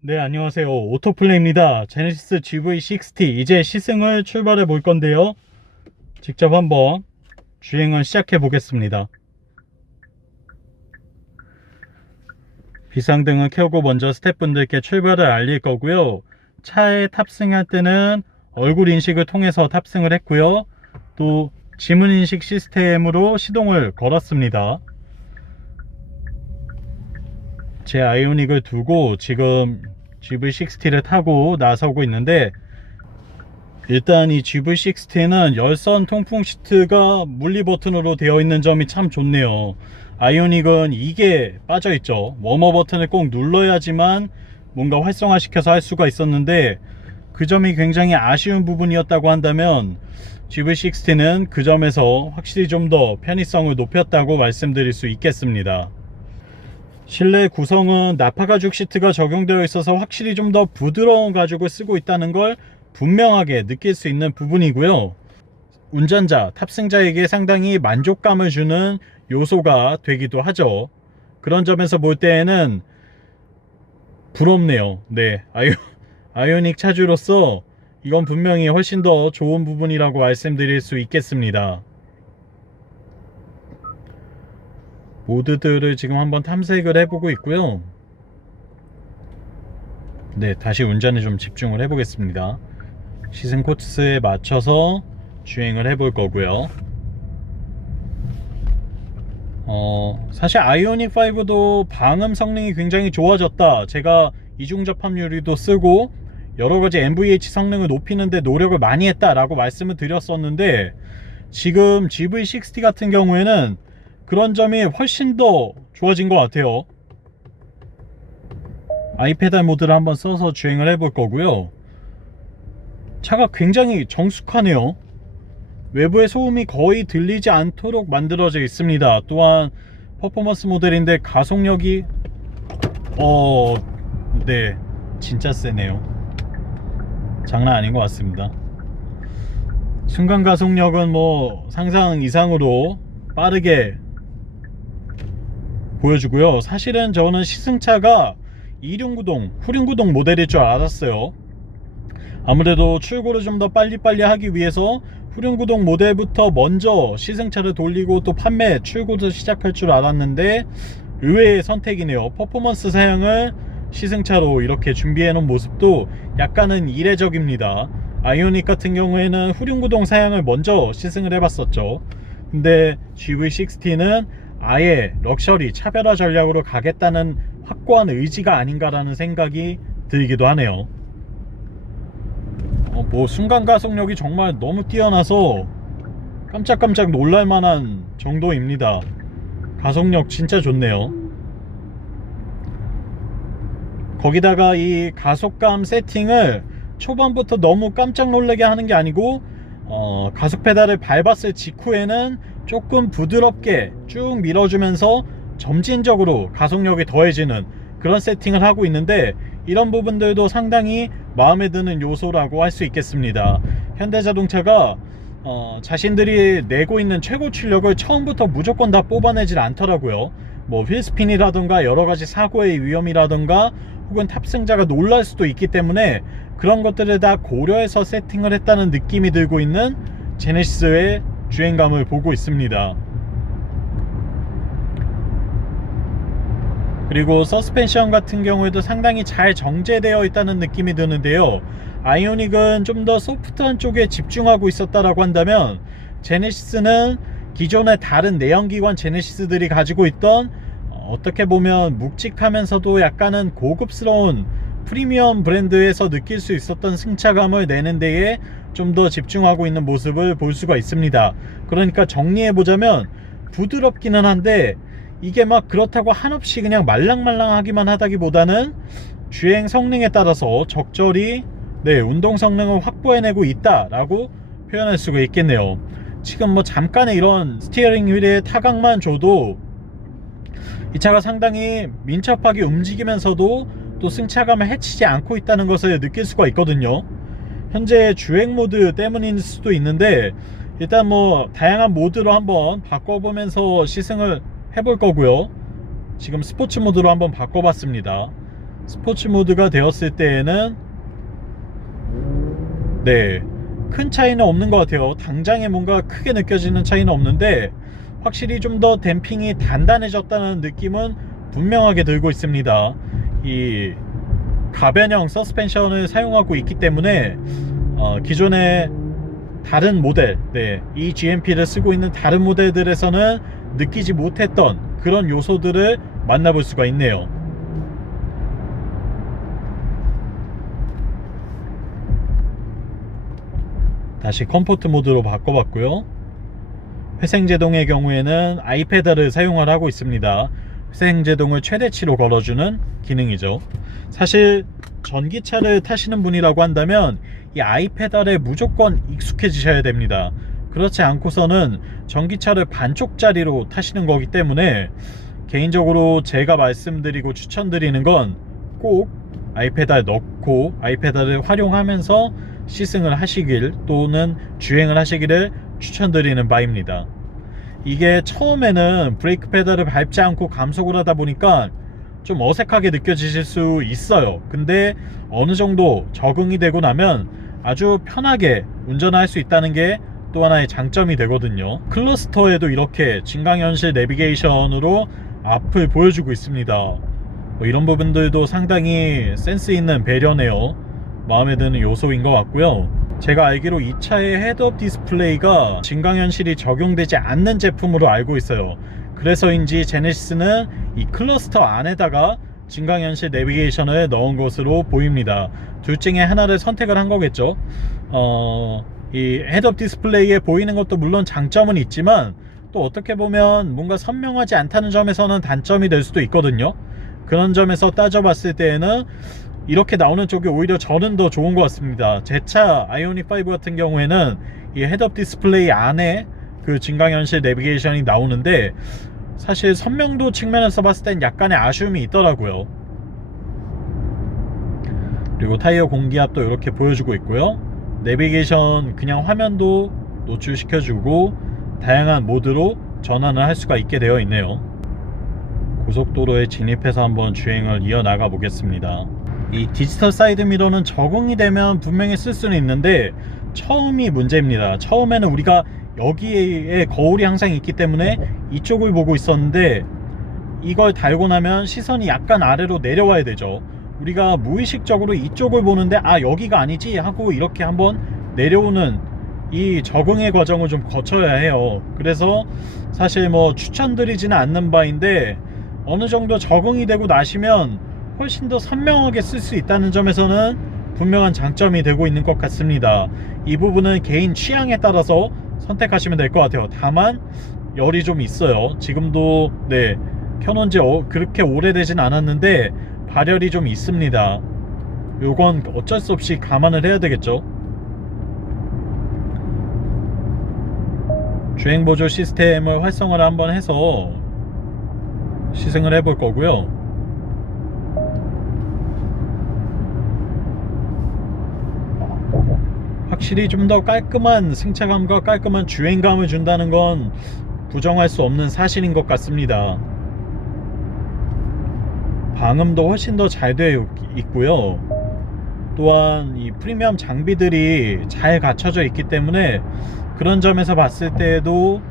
네, 안녕하세요. 오토플레이입니다. 제네시스 GV60 이제 시승을 출발해 볼 건데요. 직접 한번 주행을 시작해 보겠습니다. 비상등을 켜고 먼저 스태프분들께 출발을 알릴 거고요. 차에 탑승할 때는 얼굴 인식을 통해서 탑승을 했고요. 또 지문 인식 시스템으로 시동을 걸었습니다. 제 아이오닉을 두고 지금 GV60를 타고 나서고 있는데, 일단 이 GV60는 열선 통풍 시트가 물리 버튼으로 되어 있는 점이 참 좋네요. 아이오닉은 이게 빠져 있죠. 웜어 버튼을 꼭 눌러야지만 뭔가 활성화 시켜서 할 수가 있었는데, 그 점이 굉장히 아쉬운 부분이었다고 한다면 GV60는 그 점에서 확실히 좀 더 편의성을 높였다고 말씀드릴 수 있겠습니다. 실내 구성은 나파 가죽 시트가 적용되어 있어서 확실히 좀 더 부드러운 가죽을 쓰고 있다는 걸 분명하게 느낄 수 있는 부분이고요. 운전자, 탑승자에게 상당히 만족감을 주는 요소가 되기도 하죠. 그런 점에서 볼 때에는 부럽네요. 네, 아이오닉 차주로서 이건 분명히 훨씬 더 좋은 부분이라고 말씀드릴 수 있겠습니다. 모드들을 지금 한번 탐색을 해보고 있고요. 네, 다시 운전에 좀 집중을 해보겠습니다. 시승 코스에 맞춰서 주행을 해볼 거고요. 사실 아이오닉 5도 방음 성능이 굉장히 좋아졌다, 제가 이중 접합 유리도 쓰고 여러가지 NVH 성능을 높이는 데 노력을 많이 했다 라고 말씀을 드렸었는데, 지금 GV60 같은 경우에는 그런 점이 훨씬 더 좋아진 것 같아요. 아이페달 모드를 한번 써서 주행을 해볼 거고요. 차가 굉장히 정숙하네요. 외부의 소음이 거의 들리지 않도록 만들어져 있습니다. 또한 퍼포먼스 모델인데 가속력이 네, 진짜 세네요. 장난 아닌 것 같습니다. 순간 가속력은 뭐 상상 이상으로 빠르게 보여주고요. 사실은 저는 시승차가 2륜구동, 후륜구동 모델일 줄 알았어요. 아무래도 출고를 좀 더 빨리빨리 하기 위해서 후륜구동 모델부터 먼저 시승차를 돌리고 또 판매, 출고도 시작할 줄 알았는데 의외의 선택이네요. 퍼포먼스 사양을 시승차로 이렇게 준비해 놓은 모습도 약간은 이례적입니다. 아이오닉 같은 경우에는 후륜구동 사양을 먼저 시승을 해봤었죠. 근데 GV60는 아예 럭셔리 차별화 전략으로 가겠다는 확고한 의지가 아닌가라는 생각이 들기도 하네요. 뭐 순간 가속력이 정말 너무 뛰어나서 깜짝깜짝 놀랄만한 정도입니다. 가속력 진짜 좋네요. 거기다가 이 가속감 세팅을 초반부터 너무 깜짝 놀라게 하는 게 아니고, 가속 페달을 밟았을 직후에는 조금 부드럽게 쭉 밀어주면서 점진적으로 가속력이 더해지는 그런 세팅을 하고 있는데, 이런 부분들도 상당히 마음에 드는 요소라고 할 수 있겠습니다. 현대자동차가 자신들이 내고 있는 최고 출력을 처음부터 무조건 다 뽑아내질 않더라고요. 뭐 휠스핀이라던가 여러가지 사고의 위험이라던가 혹은 탑승자가 놀랄 수도 있기 때문에 그런 것들을 다 고려해서 세팅을 했다는 느낌이 들고 있는 제네시스의 주행감을 보고 있습니다. 그리고 서스펜션 같은 경우에도 상당히 잘 정제되어 있다는 느낌이 드는데요. 아이오닉은 좀 더 소프트한 쪽에 집중하고 있었다라고 한다면, 제네시스는 기존의 다른 내연기관 제네시스들이 가지고 있던 어떻게 보면 묵직하면서도 약간은 고급스러운 프리미엄 브랜드에서 느낄 수 있었던 승차감을 내는 데에 좀 더 집중하고 있는 모습을 볼 수가 있습니다. 그러니까 정리해보자면 부드럽기는 한데 이게 막 그렇다고 한없이 그냥 말랑말랑하기만 하다기보다는 주행 성능에 따라서 적절히 운동 성능을 확보해내고 있다라고 표현할 수가 있겠네요. 지금 뭐 잠깐의 이런 스티어링 휠의 타각만 줘도 이 차가 상당히 민첩하게 움직이면서도 또 승차감을 해치지 않고 있다는 것을 느낄 수가 있거든요. 현재 주행 모드 때문일 수도 있는데, 일단 뭐 다양한 모드로 한번 바꿔보면서 시승을 해볼 거고요. 지금 스포츠 모드로 한번 바꿔봤습니다. 스포츠 모드가 되었을 때에는 네, 큰 차이는 없는 것 같아요. 당장에 뭔가 크게 느껴지는 차이는 없는데 확실히 좀 더 댐핑이 단단해졌다는 느낌은 분명하게 들고 있습니다. 이 가변형 서스펜션을 사용하고 있기 때문에 기존의 다른 모델, 이 GMP를 쓰고 있는 다른 모델들에서는 느끼지 못했던 그런 요소들을 만나볼 수가 있네요. 다시 컴포트 모드로 바꿔봤고요. 회생제동의 경우에는 아이페달을 사용을 하고 있습니다. 회생제동을 최대치로 걸어주는 기능이죠. 사실 전기차를 타시는 분이라고 한다면 이 아이페달에 무조건 익숙해지셔야 됩니다. 그렇지 않고서는 전기차를 반쪽짜리로 타시는 거기 때문에 개인적으로 제가 말씀드리고 추천드리는 건 꼭 아이페달 넣고 아이페달을 활용하면서 시승을 하시길 또는 주행을 하시기를 추천드리는 바입니다. 이게 처음에는 브레이크 페달을 밟지 않고 감속을 하다 보니까 좀 어색하게 느껴지실 수 있어요. 근데 어느 정도 적응이 되고 나면 아주 편하게 운전할 수 있다는 게 또 하나의 장점이 되거든요. 클러스터에도 이렇게 증강현실 내비게이션으로 앞을 보여주고 있습니다. 이런 부분들도 상당히 센스 있는 배려네요. 마음에 드는 요소인 것 같고요. 제가 알기로 이 차의 헤드업 디스플레이가 증강현실이 적용되지 않는 제품으로 알고 있어요. 그래서인지 제네시스는 이 클러스터 안에다가 증강현실 내비게이션을 넣은 것으로 보입니다. 둘 중에 하나를 선택을 한 거겠죠. 이 헤드업 디스플레이에 보이는 것도 물론 장점은 있지만 또 어떻게 보면 뭔가 선명하지 않다는 점에서는 단점이 될 수도 있거든요. 그런 점에서 따져봤을 때에는 이렇게 나오는 쪽이 오히려 저는 더 좋은 것 같습니다. 제 차 아이오닉 5 같은 경우에는 이 헤드업 디스플레이 안에 그 증강현실 내비게이션이 나오는데 사실 선명도 측면에서 봤을 땐 약간의 아쉬움이 있더라고요. 그리고 타이어 공기압도 이렇게 보여주고 있고요. 내비게이션 그냥 화면도 노출시켜주고 다양한 모드로 전환을 할 수가 있게 되어 있네요. 고속도로에 진입해서 한번 주행을 이어나가 보겠습니다. 이 디지털 사이드 미러는 적응이 되면 분명히 쓸 수는 있는데 처음이 문제입니다. 처음에는 우리가 여기에 거울이 항상 있기 때문에 이쪽을 보고 있었는데 이걸 달고 나면 시선이 약간 아래로 내려와야 되죠. 우리가 무의식적으로 이쪽을 보는데 아 여기가 아니지 하고 이렇게 한번 내려오는 이 적응의 과정을 좀 거쳐야 해요. 그래서 사실 뭐 추천드리지는 않는 바인데 어느 정도 적응이 되고 나시면 훨씬 더 선명하게 쓸 수 있다는 점에서는 분명한 장점이 되고 있는 것 같습니다. 이 부분은 개인 취향에 따라서 선택하시면 될 것 같아요. 다만 열이 좀 있어요. 지금도 켜놓은 지 그렇게 오래되진 않았는데 발열이 좀 있습니다. 요건 어쩔 수 없이 감안을 해야 되겠죠. 주행보조 시스템을 활성화를 한번 해서 시승을 해볼 거고요. 확실히 좀 더 깔끔한 승차감과 깔끔한 주행감을 준다는 건 부정할 수 없는 사실인 것 같습니다. 방음도 훨씬 더 잘 되어 있고요. 또한 이 프리미엄 장비들이 잘 갖춰져 있기 때문에 그런 점에서 봤을 때에도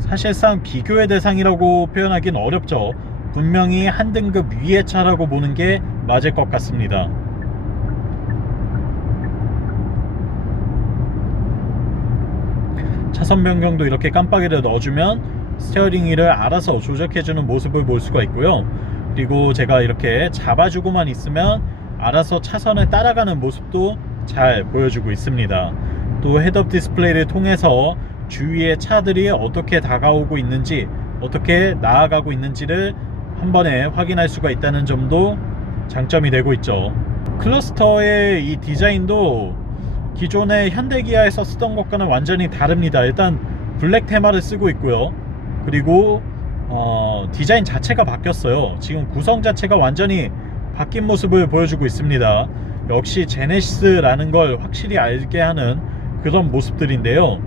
사실상 비교의 대상이라고 표현하기는 어렵죠. 분명히 한 등급 위의 차라고 보는 게 맞을 것 같습니다. 차선 변경도 이렇게 깜빡이를 넣어주면 스티어링 휠을 알아서 조작해주는 모습을 볼 수가 있고요. 그리고 제가 이렇게 잡아주고만 있으면 알아서 차선을 따라가는 모습도 잘 보여주고 있습니다. 또 헤드업 디스플레이를 통해서 주위의 차들이 어떻게 다가오고 있는지 어떻게 나아가고 있는지를 한 번에 확인할 수가 있다는 점도 장점이 되고 있죠. 클러스터의 이 디자인도 기존의 현대기아에서 쓰던 것과는 완전히 다릅니다. 일단 블랙 테마를 쓰고 있고요. 그리고 디자인 자체가 바뀌었어요. 지금 구성 자체가 완전히 바뀐 모습을 보여주고 있습니다. 역시 제네시스라는 걸 확실히 알게 하는 그런 모습들인데요.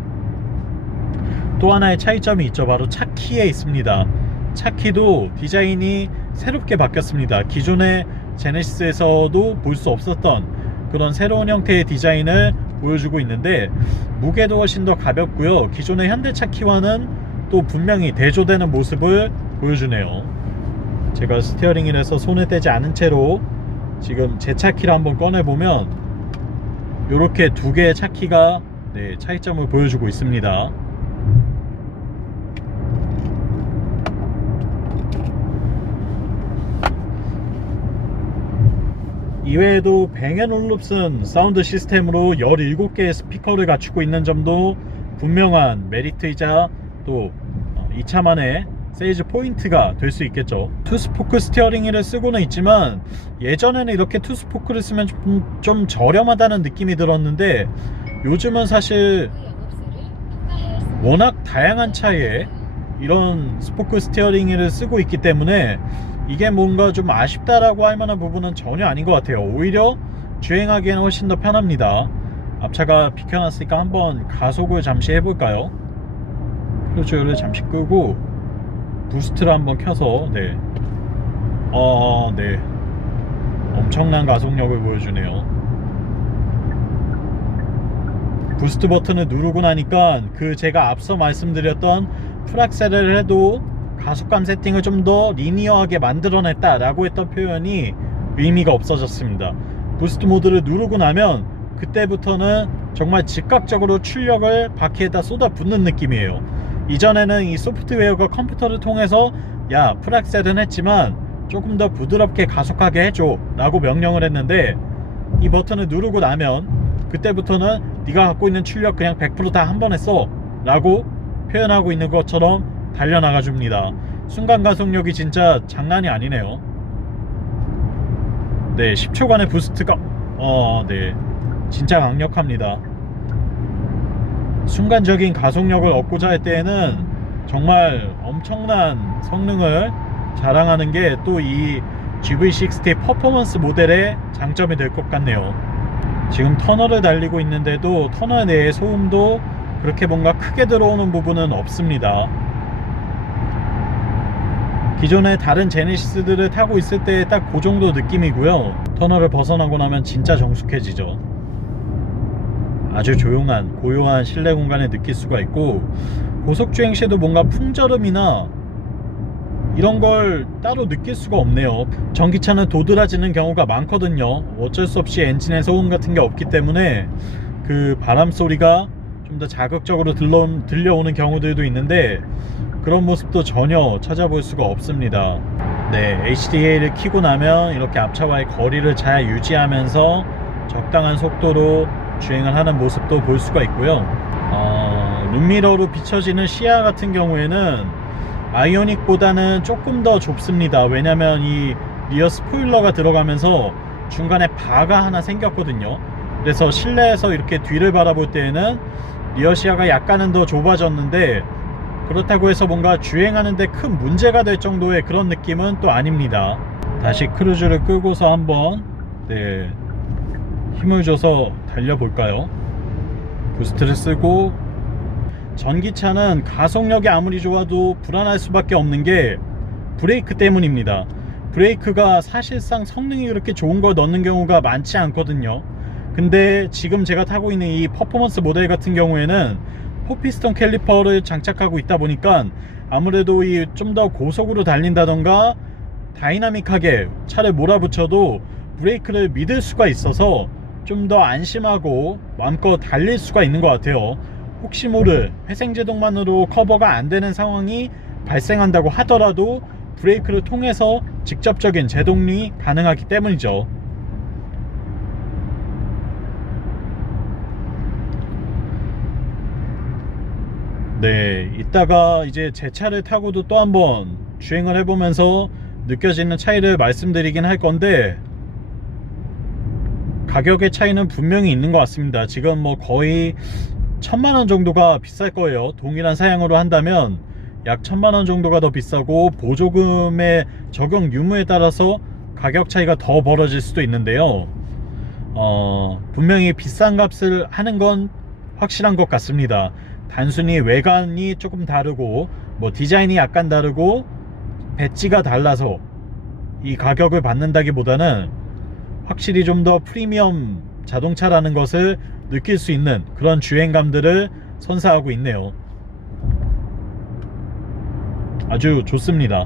또 하나의 차이점이 있죠. 바로 차키에 있습니다. 차키도 디자인이 새롭게 바뀌었습니다. 기존의 제네시스에서도 볼 수 없었던 그런 새로운 형태의 디자인을 보여주고 있는데, 무게도 훨씬 더 가볍고요. 기존의 현대차 키와는 또 분명히 대조되는 모습을 보여주네요. 제가 스티어링 휠에서 손을 떼지 않은 채로 지금 제 차 키를 한번 꺼내보면 이렇게 두 개의 차 키가 차이점을 보여주고 있습니다. 이외에도 뱅앤올룹슨 사운드 시스템으로 17개의 스피커를 갖추고 있는 점도 분명한 메리트이자 또 이 차만의 세일즈 포인트가 될 수 있겠죠. 투스포크 스티어링 휠을 쓰고는 있지만 예전에는 이렇게 투스포크를 쓰면 좀 저렴하다는 느낌이 들었는데, 요즘은 사실 워낙 다양한 차에 이런 스포크 스티어링 휠을 쓰고 있기 때문에 이게 뭔가 좀 아쉽다라고 할 만한 부분은 전혀 아닌 것 같아요. 오히려 주행하기에는 훨씬 더 편합니다. 앞차가 비켜놨으니까 한번 가속을 잠시 해볼까요? 크루즈를 잠시 끄고 부스트를 한번 켜서 엄청난 가속력을 보여주네요. 부스트 버튼을 누르고 나니까 제가 앞서 말씀드렸던 풀악셀을 해도 가속감 세팅을 좀 더 리니어하게 만들어냈다 라고 했던 표현이 의미가 없어졌습니다. 부스트 모드를 누르고 나면 그때부터는 정말 즉각적으로 출력을 바퀴에다 쏟아붓는 느낌이에요. 이전에는 이 소프트웨어가 컴퓨터를 통해서 야, 풀악셀은 했지만 조금 더 부드럽게 가속하게 해줘 라고 명령을 했는데, 이 버튼을 누르고 나면 그때부터는 네가 갖고 있는 출력 그냥 100% 다 한 번에 써 라고 표현하고 있는 것처럼 달려나가 줍니다. 순간 가속력이 진짜 장난이 아니네요. 10초간의 부스트가 진짜 강력합니다. 순간적인 가속력을 얻고자 할 때에는 정말 엄청난 성능을 자랑하는 게 또 이 GV60 퍼포먼스 모델의 장점이 될 것 같네요. 지금 터널을 달리고 있는데도 터널 내의 소음도 그렇게 뭔가 크게 들어오는 부분은 없습니다. 기존의 다른 제네시스들을 타고 있을 때 딱 그 정도 느낌이고요. 터널을 벗어나고 나면 진짜 정숙해지죠. 아주 조용한 고요한 실내 공간을 느낄 수가 있고, 고속주행 시에도 뭔가 풍절음이나 이런 걸 따로 느낄 수가 없네요. 전기차는 도드라지는 경우가 많거든요. 어쩔 수 없이 엔진의 소음 같은 게 없기 때문에 그 바람 소리가 좀 더 자극적으로 들려오는 경우들도 있는데, 그런 모습도 전혀 찾아볼 수가 없습니다. HDA를 켜고 나면 이렇게 앞차와의 거리를 잘 유지하면서 적당한 속도로 주행을 하는 모습도 볼 수가 있고요. 룸미러로 비춰지는 시야 같은 경우에는 아이오닉보다는 조금 더 좁습니다. 왜냐면 이 리어 스포일러가 들어가면서 중간에 바가 하나 생겼거든요. 그래서 실내에서 이렇게 뒤를 바라볼 때에는 리어 시야가 약간은 더 좁아졌는데, 그렇다고 해서 뭔가 주행하는데 큰 문제가 될 정도의 그런 느낌은 또 아닙니다. 다시 크루즈를 끄고서 한번 힘을 줘서 달려볼까요? 부스트를 쓰고, 전기차는 가속력이 아무리 좋아도 불안할 수밖에 없는 게 브레이크 때문입니다. 브레이크가 사실상 성능이 그렇게 좋은 걸 넣는 경우가 많지 않거든요. 근데 지금 제가 타고 있는 이 퍼포먼스 모델 같은 경우에는 4피스톤 캘리퍼를 장착하고 있다 보니까 아무래도 이 좀 더 고속으로 달린다던가 다이나믹하게 차를 몰아붙여도 브레이크를 믿을 수가 있어서 좀 더 안심하고 마음껏 달릴 수가 있는 것 같아요. 혹시 모를 회생제동만으로 커버가 안 되는 상황이 발생한다고 하더라도 브레이크를 통해서 직접적인 제동이 가능하기 때문이죠. 이따가 이제 제 차를 타고도 또 한번 주행을 해보면서 느껴지는 차이를 말씀드리긴 할 건데, 가격의 차이는 분명히 있는 것 같습니다. 지금 뭐 거의 1000만원 정도가 비쌀 거예요. 동일한 사양으로 한다면 약 1000만원 정도가 더 비싸고, 보조금의 적용 유무에 따라서 가격 차이가 더 벌어질 수도 있는데요. 분명히 비싼 값을 하는 건 확실한 것 같습니다. 단순히 외관이 조금 다르고 뭐 디자인이 약간 다르고 배지가 달라서 이 가격을 받는다기보다는 확실히 좀 더 프리미엄 자동차라는 것을 느낄 수 있는 그런 주행감들을 선사하고 있네요. 아주 좋습니다.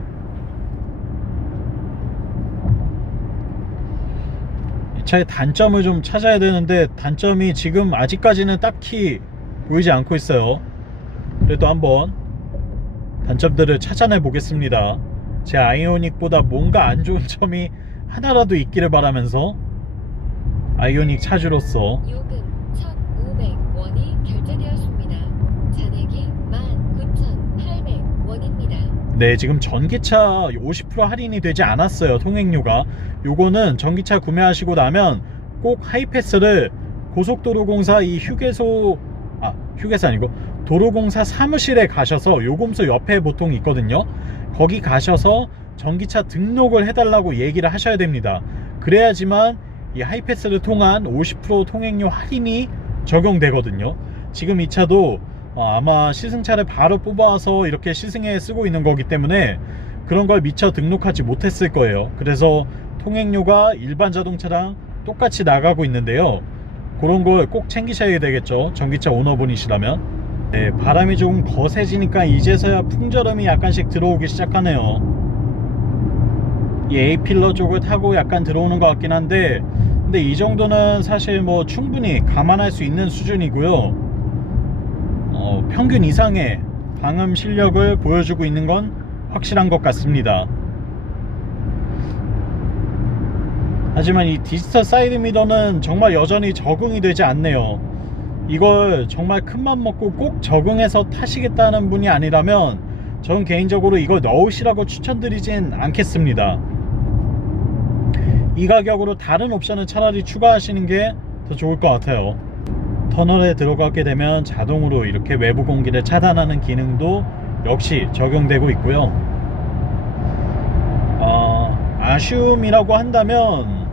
이 차의 단점을 좀 찾아야 되는데 단점이 지금 아직까지는 딱히 보이지 않고 있어요. 그래도 한번 단점들을 찾아내 보겠습니다. 제 아이오닉보다 뭔가 안 좋은 점이 하나라도 있기를 바라면서 아이오닉 차주로서 요금 1,500원이 결제되었습니다. 잔액이 19,800원입니다. 네, 지금 전기차 50% 할인이 되지 않았어요. 통행료가. 요거는 전기차 구매하시고 나면 꼭 하이패스를 고속도로공사 이 휴게소 아니고 도로공사 사무실에 가셔서 요금소 옆에 보통 있거든요. 거기 가셔서 전기차 등록을 해달라고 얘기를 하셔야 됩니다. 그래야지만 이 하이패스를 통한 50% 통행료 할인이 적용되거든요. 지금 이 차도 아마 시승차를 바로 뽑아서 이렇게 시승에 쓰고 있는 거기 때문에 그런 걸 미처 등록하지 못했을 거예요. 그래서 통행료가 일반 자동차랑 똑같이 나가고 있는데요. 그런 걸 꼭 챙기셔야 되겠죠. 전기차 오너분이시라면. 네, 바람이 조금 거세지니까 이제서야 풍절음이 약간씩 들어오기 시작하네요. 이 A필러 쪽을 타고 약간 들어오는 것 같긴 한데, 근데 이 정도는 사실 뭐 충분히 감안할 수 있는 수준이고요. 평균 이상의 방음 실력을 보여주고 있는 건 확실한 것 같습니다. 하지만 이 디지털 사이드 미러는 정말 여전히 적응이 되지 않네요. 이걸 정말 큰맘 먹고 꼭 적응해서 타시겠다는 분이 아니라면 저는 개인적으로 이걸 넣으시라고 추천드리진 않겠습니다. 이 가격으로 다른 옵션을 차라리 추가하시는 게 더 좋을 것 같아요. 터널에 들어가게 되면 자동으로 이렇게 외부 공기를 차단하는 기능도 역시 적용되고 있고요. 아쉬움이라고 한다면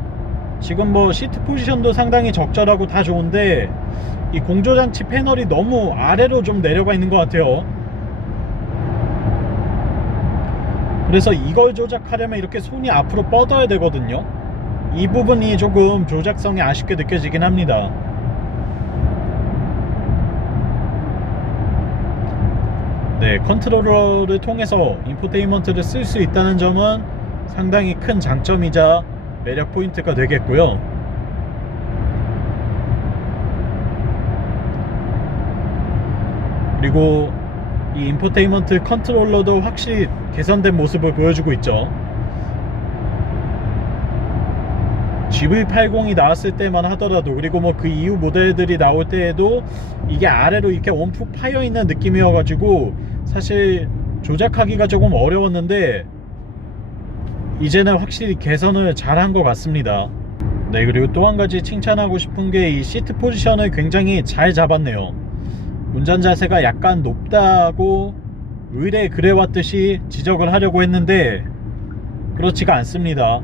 지금 뭐 시트 포지션도 상당히 적절하고 다 좋은데 이 공조장치 패널이 너무 아래로 좀 내려가 있는 것 같아요. 그래서 이걸 조작하려면 이렇게 손이 앞으로 뻗어야 되거든요. 이 부분이 조금 조작성이 아쉽게 느껴지긴 합니다. 네, 컨트롤러를 통해서 인포테인먼트를 쓸 수 있다는 점은 상당히 큰 장점이자 매력 포인트가 되겠고요. 그리고 이 인포테인먼트 컨트롤러도 확실히 개선된 모습을 보여주고 있죠. GV80이 나왔을 때만 하더라도, 그리고 뭐 그 이후 모델들이 나올 때에도 이게 아래로 이렇게 온푹 파여 있는 느낌이어가지고 사실 조작하기가 조금 어려웠는데 이제는 확실히 개선을 잘한 것 같습니다. 네, 그리고 또 한 가지 칭찬하고 싶은 게 이 시트 포지션을 굉장히 잘 잡았네요. 운전 자세가 약간 높다고 의뢰 그래왔듯이 지적을 하려고 했는데 그렇지가 않습니다.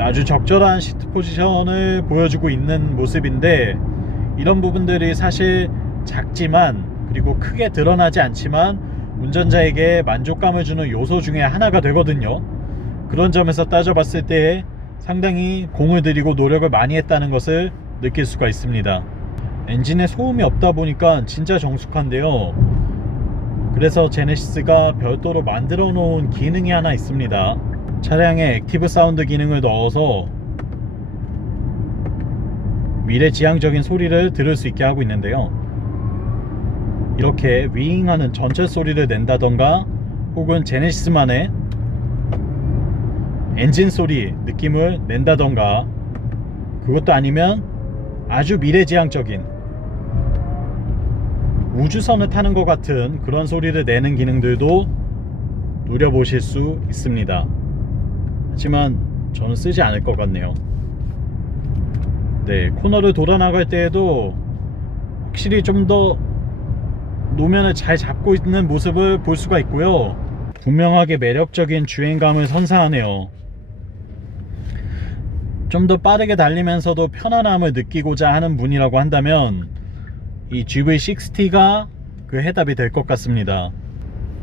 아주 적절한 시트 포지션을 보여주고 있는 모습인데, 이런 부분들이 사실 작지만 그리고 크게 드러나지 않지만 운전자에게 만족감을 주는 요소 중에 하나가 되거든요. 그런 점에서 따져봤을 때 상당히 공을 들이고 노력을 많이 했다는 것을 느낄 수가 있습니다. 엔진에 소음이 없다 보니까 진짜 정숙한데요. 그래서 제네시스가 별도로 만들어 놓은 기능이 하나 있습니다. 차량에 액티브 사운드 기능을 넣어서 미래지향적인 소리를 들을 수 있게 하고 있는데요. 이렇게 윙하는 전체 소리를 낸다던가, 혹은 제네시스만의 엔진 소리 느낌을 낸다던가, 그것도 아니면 아주 미래지향적인 우주선을 타는 것 같은 그런 소리를 내는 기능들도 누려보실 수 있습니다. 하지만 저는 쓰지 않을 것 같네요. 네, 코너를 돌아 나갈 때에도 확실히 좀 더 노면을 잘 잡고 있는 모습을 볼 수가 있고요. 분명하게 매력적인 주행감을 선사하네요. 좀 더 빠르게 달리면서도 편안함을 느끼고자 하는 분이라고 한다면 이 GV60가 그 해답이 될 것 같습니다.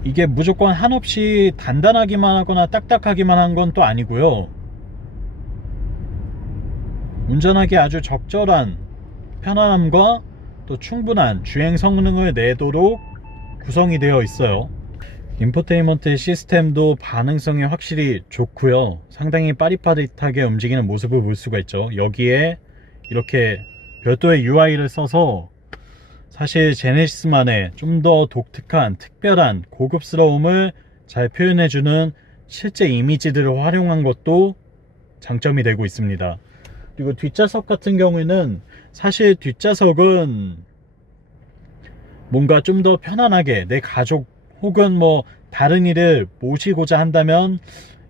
이게 무조건 한없이 단단하기만 하거나 딱딱하기만 한 건 또 아니고요. 운전하기 아주 적절한 편안함과 또 충분한 주행 성능을 내도록 구성이 되어 있어요. 인포테인먼트 시스템도 반응성이 확실히 좋고요. 상당히 빠릿빠릿하게 움직이는 모습을 볼 수가 있죠. 여기에 이렇게 별도의 UI를 써서 사실 제네시스만의 좀 더 독특한 특별한 고급스러움을 잘 표현해주는 실제 이미지들을 활용한 것도 장점이 되고 있습니다. 그리고 뒷좌석 같은 경우에는 사실 뒷좌석은 뭔가 좀 더 편안하게 내 가족 혹은 뭐 다른 이를 모시고자 한다면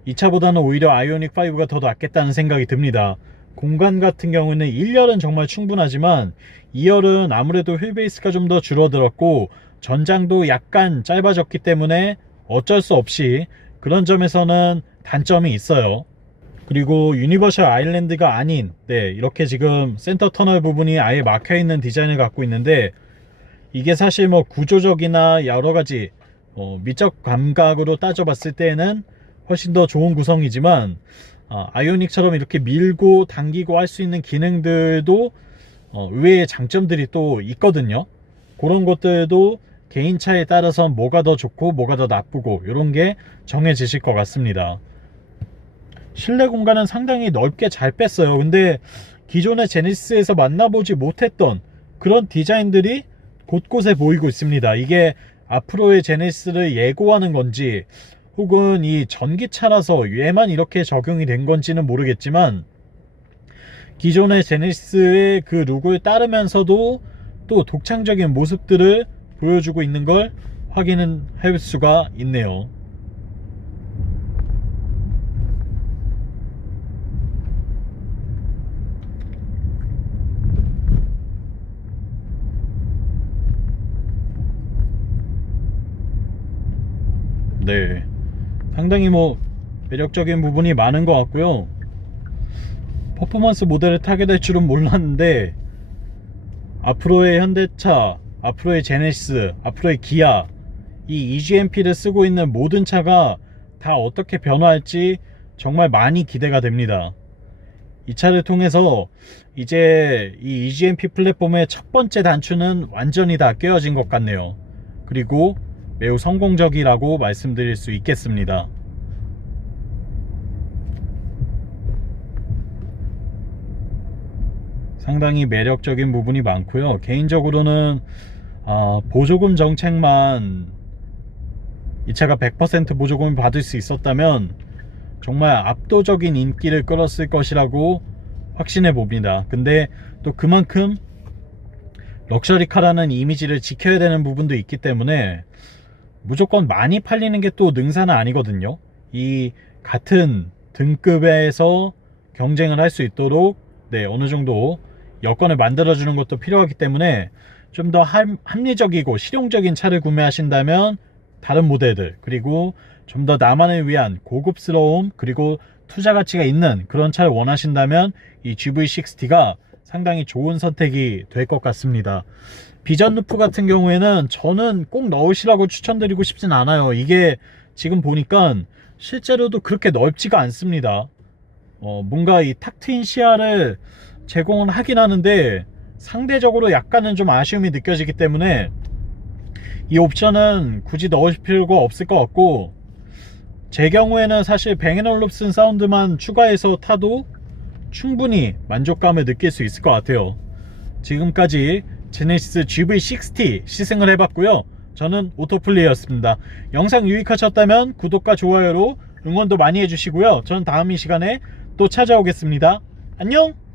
이 차보다는 오히려 아이오닉 5가 더 낫겠다는 생각이 듭니다. 공간 같은 경우는 1열은 정말 충분하지만 2열은 아무래도 휠베이스가 좀 더 줄어들었고 전장도 약간 짧아졌기 때문에 어쩔 수 없이 그런 점에서는 단점이 있어요. 그리고 유니버셜 아일랜드가 아닌 이렇게 지금 센터 터널 부분이 아예 막혀있는 디자인을 갖고 있는데 이게 사실 뭐 구조적이나 여러가지 미적 감각으로 따져봤을 때는 훨씬 더 좋은 구성이지만 아이오닉처럼 이렇게 밀고 당기고 할 수 있는 기능들도 의외의 장점들이 또 있거든요. 그런 것들도 개인차에 따라서 뭐가 더 좋고 뭐가 더 나쁘고 이런 게 정해지실 것 같습니다. 실내 공간은 상당히 넓게 잘 뺐어요. 근데 기존의 제네시스에서 만나보지 못했던 그런 디자인들이 곳곳에 보이고 있습니다. 이게 앞으로의 제네시스를 예고하는 건지 혹은 이 전기차라서 얘만 이렇게 적용이 된 건지는 모르겠지만 기존의 제네시스의 그 룩을 따르면서도 또 독창적인 모습들을 보여주고 있는 걸 확인할 수가 있네요. 네, 상당히 뭐 매력적인 부분이 많은 것 같고요. 퍼포먼스 모델을 타게 될 줄은 몰랐는데 앞으로의 현대차, 앞으로의 제네시스, 앞으로의 기아, 이 EGMP를 쓰고 있는 모든 차가 다 어떻게 변화할지 정말 많이 기대가 됩니다. 이 차를 통해서 이제 이 EGMP 플랫폼의 첫 번째 단추는 완전히 다 깨어진 것 같네요. 그리고 매우 성공적이라고 말씀드릴 수 있겠습니다. 상당히 매력적인 부분이 많고요. 개인적으로는 보조금 정책만 이 차가 100% 보조금을 받을 수 있었다면 정말 압도적인 인기를 끌었을 것이라고 확신해 봅니다. 근데 또 그만큼 럭셔리카라는 이미지를 지켜야 되는 부분도 있기 때문에 무조건 많이 팔리는 게 또 능사는 아니거든요. 이 같은 등급에서 경쟁을 할 수 있도록 어느 정도 여건을 만들어주는 것도 필요하기 때문에 좀 더 합리적이고 실용적인 차를 구매하신다면 다른 모델들, 그리고 좀 더 나만을 위한 고급스러움 그리고 투자 가치가 있는 그런 차를 원하신다면 이 GV60가 상당히 좋은 선택이 될 것 같습니다. 비전 루프 같은 경우에는 저는 꼭 넣으시라고 추천드리고 싶진 않아요. 이게 지금 보니까 실제로도 그렇게 넓지가 않습니다. 뭔가 이 탁 트인 시야를 제공은 하긴 하는데 상대적으로 약간은 좀 아쉬움이 느껴지기 때문에 이 옵션은 굳이 넣으실 필요가 없을 것 같고, 제 경우에는 사실 뱅앤올룹슨 사운드만 추가해서 타도 충분히 만족감을 느낄 수 있을 것 같아요. 지금까지 제네시스 GV60 시승을 해봤고요. 저는 오토플레이였습니다. 영상 유익하셨다면 구독과 좋아요로 응원도 많이 해주시고요. 저는 다음 이 시간에 또 찾아오겠습니다. 안녕!